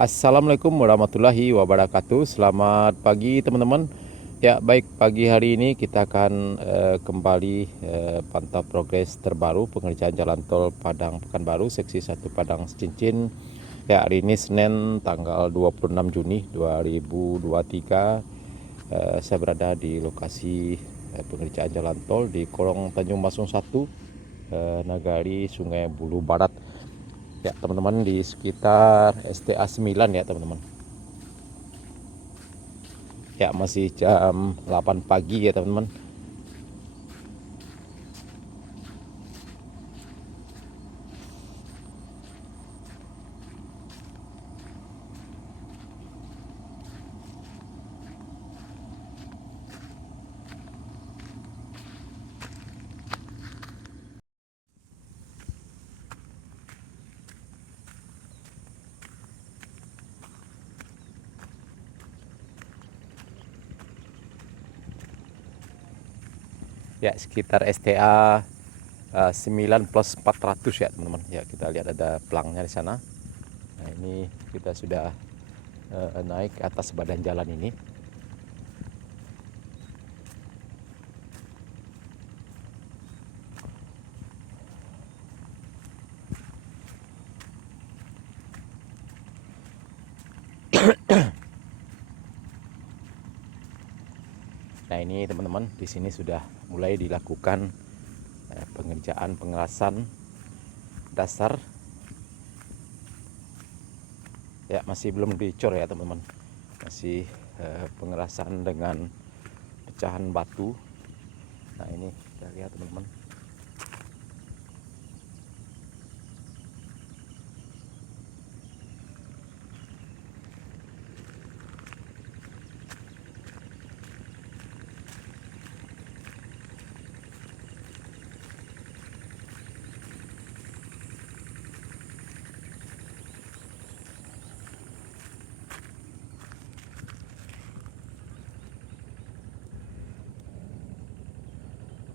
Assalamualaikum warahmatullahi wabarakatuh. Selamat pagi teman-teman. Ya, baik, pagi hari ini kita akan kembali pantau progres terbaru pengerjaan jalan tol Padang Pekanbaru seksi 1 Padang Cincin. Ya, hari ini Senin tanggal 26 Juni 2023. Saya berada di lokasi pengerjaan jalan tol di Kolong Tanjung Masung 1, Nagari Sungai Bulu Barat. Ya teman-teman, di sekitar STA 9 ya teman-teman. Ya, masih jam 8 pagi ya teman-teman. Ya, sekitar STA 9 plus 400 ya teman-teman. Ya, kita lihat ada pelangnya di sana. Nah, ini kita sudah naik ke atas badan jalan ini. Nah, ini teman-teman, di sini sudah mulai dilakukan pengerjaan pengerasan dasar. Ya, masih belum dicor ya teman-teman. Masih pengerasan dengan pecahan batu. Nah, ini kita lihat teman-teman.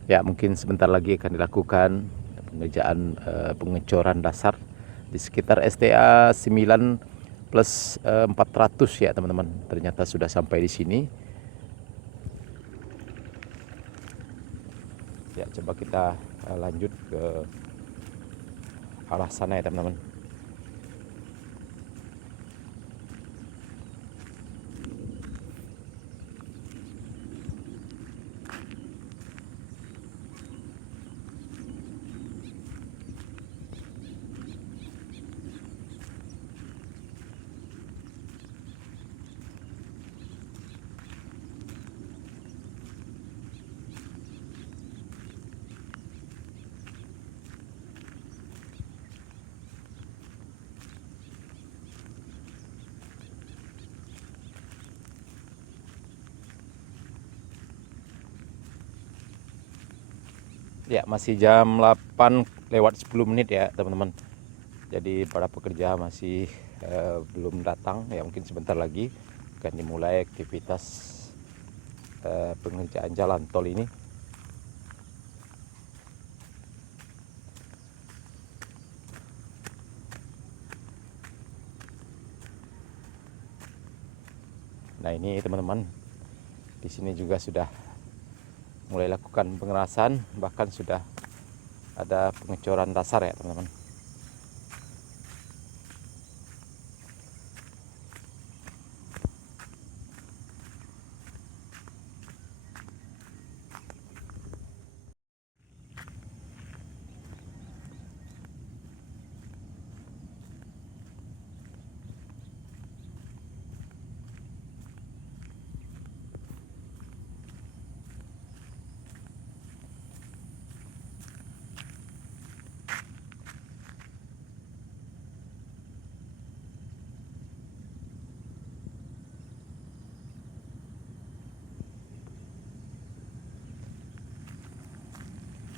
Ya, mungkin sebentar lagi akan dilakukan pengerjaan pengecoran dasar di sekitar STA 9 plus 400 ya teman-teman. Ternyata sudah sampai di sini. Ya, coba kita lanjut ke arah sana ya teman-teman. Ya, masih jam 8 lewat 10 menit ya teman-teman. Jadi para pekerja masih belum datang. Ya, mungkin sebentar lagi akan dimulai aktivitas pengerjaan jalan tol ini. Nah, ini teman-teman, di sini juga sudah mulai lakukan pengerasan, bahkan sudah ada pengecoran dasar ya teman-teman.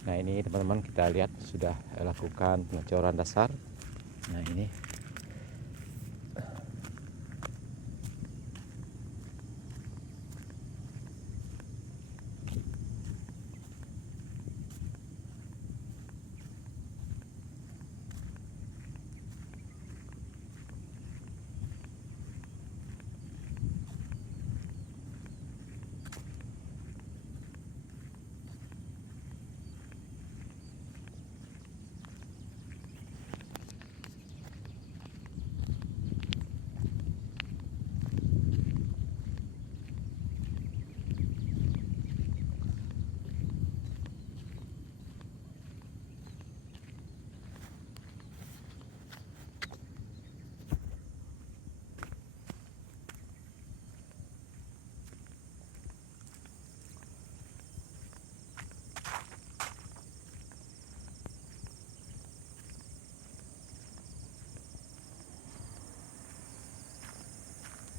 Nah, ini teman-teman, kita lihat sudah lakukan pengecoran dasar. Nah, ini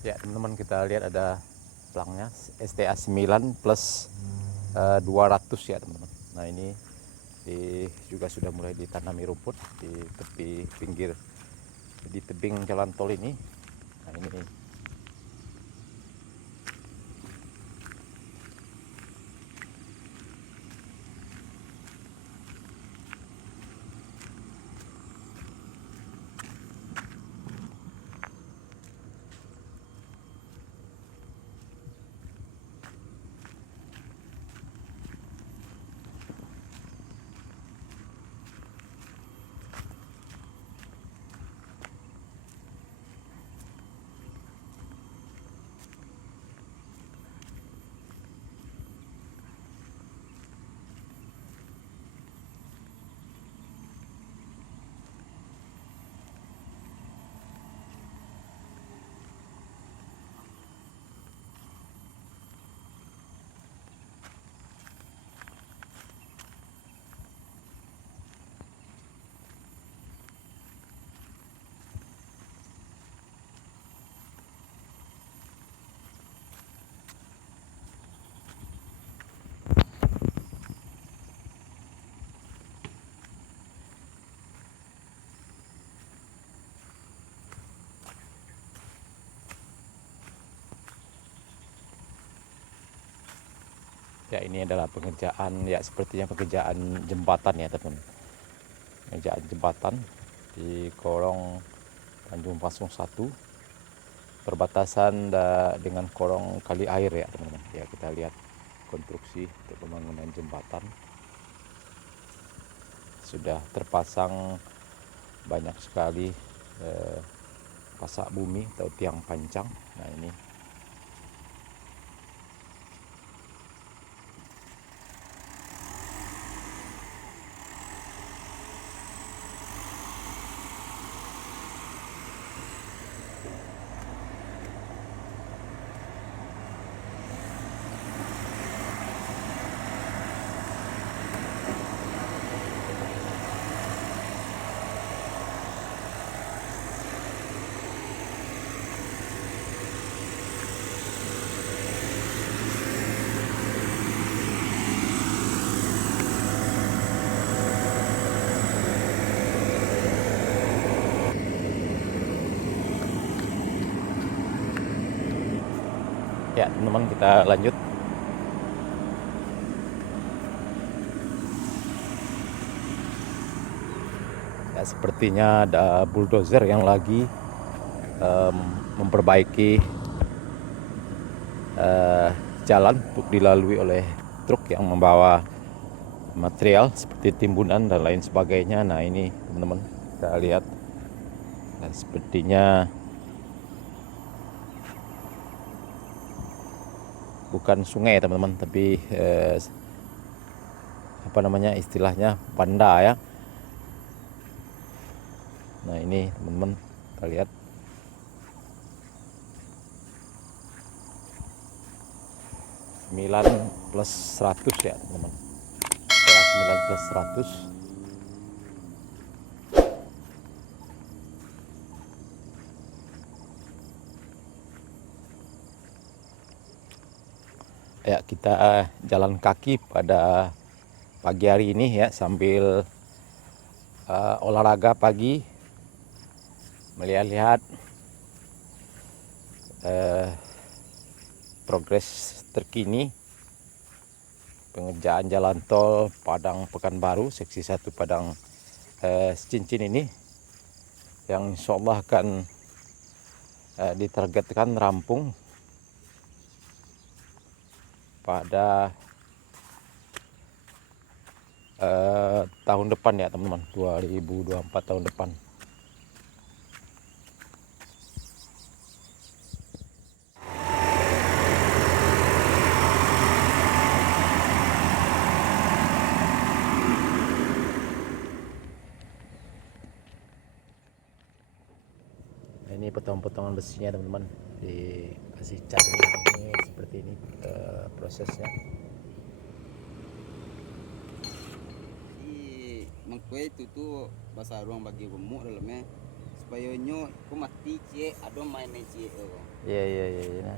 Ya teman-teman, kita lihat ada pelangnya STA 9 plus 200 ya teman-teman. Nah ini juga sudah mulai ditanami rumput di tepi pinggir, di tebing jalan tol ini. Nah ini ya, ini adalah pengerjaan, ya sepertinya pengerjaan jembatan ya teman-teman. Pengerjaan jembatan di Korong Tanjung Pasung 1, perbatasan dengan Korong Kali Air ya teman-teman. Ya, kita lihat konstruksi untuk pembangunan jembatan sudah terpasang banyak sekali pasak bumi atau tiang pancang. Nah ini ya teman-teman, kita lanjut. Ya, sepertinya ada bulldozer yang lagi memperbaiki jalan untuk dilalui oleh truk yang membawa material seperti timbunan dan lain sebagainya. Nah ini teman-teman, kita lihat. Nah, sepertinya bukan sungai ya teman-teman, tapi apa namanya istilahnya, banda ya. Nah ini teman-teman, kita lihat. Sembilan plus 100 ya teman-teman. 9 plus 100. Ya, kita jalan kaki pada pagi hari ini ya, sambil olahraga pagi, melihat-lihat progres terkini pengerjaan jalan tol Padang Pekanbaru seksi 1 Padang Cincin ini, yang insya Allah akan ditargetkan rampung pada tahun depan ya teman-teman, 2024 tahun depan. Nah, ini potongan-potongan besinya teman-teman, dikasih cat ini seperti ini prosesnya. Mengkue itu tuh bahasa ruang bagi gemuk dalamnya supaya nyo ku mati cie ado main cie. Iya iya iya. Iya.